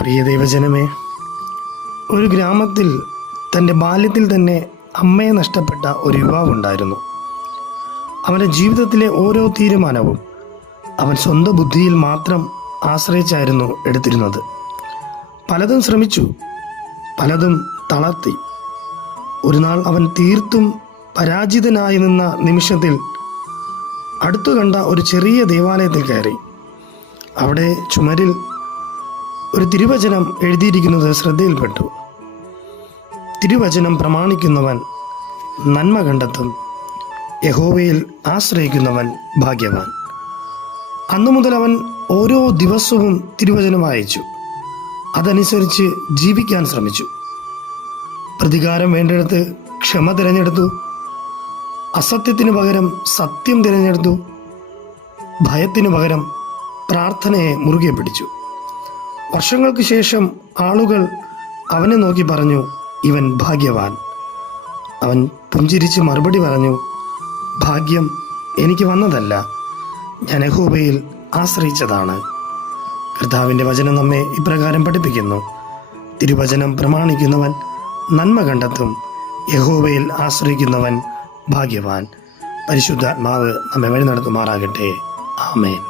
പ്രിയ ദൈവജനമേ, ഒരു ഗ്രാമത്തിൽ തൻ്റെ ബാല്യത്തിൽ തന്നെ അമ്മയെ നഷ്ടപ്പെട്ട ഒരു യുവാവുണ്ടായിരുന്നു. അവൻ്റെ ജീവിതത്തിലെ ഓരോ തീരുമാനവും അവൻ സ്വന്തം ബുദ്ധിയിൽ മാത്രം ആശ്രയിച്ചായിരുന്നു എടുത്തിരുന്നത്. പലതും ശ്രമിച്ചു, പലതും തളർത്തി. ഒരു നാൾ അവൻ തീർത്തും പരാജിതനായി നിന്ന നിമിഷത്തിൽ അടുത്തു കണ്ട ഒരു ചെറിയ ദേവാലയത്തിൽ കയറി. അവിടെ ചുമരിൽ ഒരു തിരുവചനം എഴുതിയിരിക്കുന്നത് ശ്രദ്ധയിൽപ്പെട്ടു. തിരുവചനം പ്രമാണിക്കുന്നവൻ നന്മ കണ്ടെത്തും, യഹോവയിൽ ആശ്രയിക്കുന്നവൻ ഭാഗ്യവാൻ. അന്നു മുതൽ അവൻ ഓരോ ദിവസവും തിരുവചനം വായിച്ചു, അതനുസരിച്ച് ജീവിക്കാൻ ശ്രമിച്ചു. പ്രതികാരം വേണ്ടിടത്ത് ക്ഷമ തിരഞ്ഞെടുത്തു, അസത്യത്തിനു പകരം സത്യം തിരഞ്ഞെടുത്തു, ഭയത്തിനു പകരം പ്രാർത്ഥനയെ മുറുകെ പിടിച്ചു. വർഷങ്ങൾക്ക് ശേഷം ആളുകൾ അവനെ നോക്കി പറഞ്ഞു, ഇവൻ ഭാഗ്യവാൻ. അവൻ പുഞ്ചിരിച്ച് മറുപടി പറഞ്ഞു, ഭാഗ്യം എനിക്ക് വന്നതല്ല, ഞാൻ യഹോവയിൽ ആശ്രയിച്ചതാണ്. കർത്താവിൻ്റെ വചനം നമ്മെ ഇപ്രകാരം പഠിപ്പിക്കുന്നു: തിരുവചനം പ്രമാണിക്കുന്നവൻ നന്മ കണ്ടെത്തും, യഹോവയിൽ ആശ്രയിക്കുന്നവൻ ഭാഗ്യവാൻ. പരിശുദ്ധാത്മാവ് നമ്മെ വഴി നടത്തുമാറാകട്ടെ. ആമേൻ.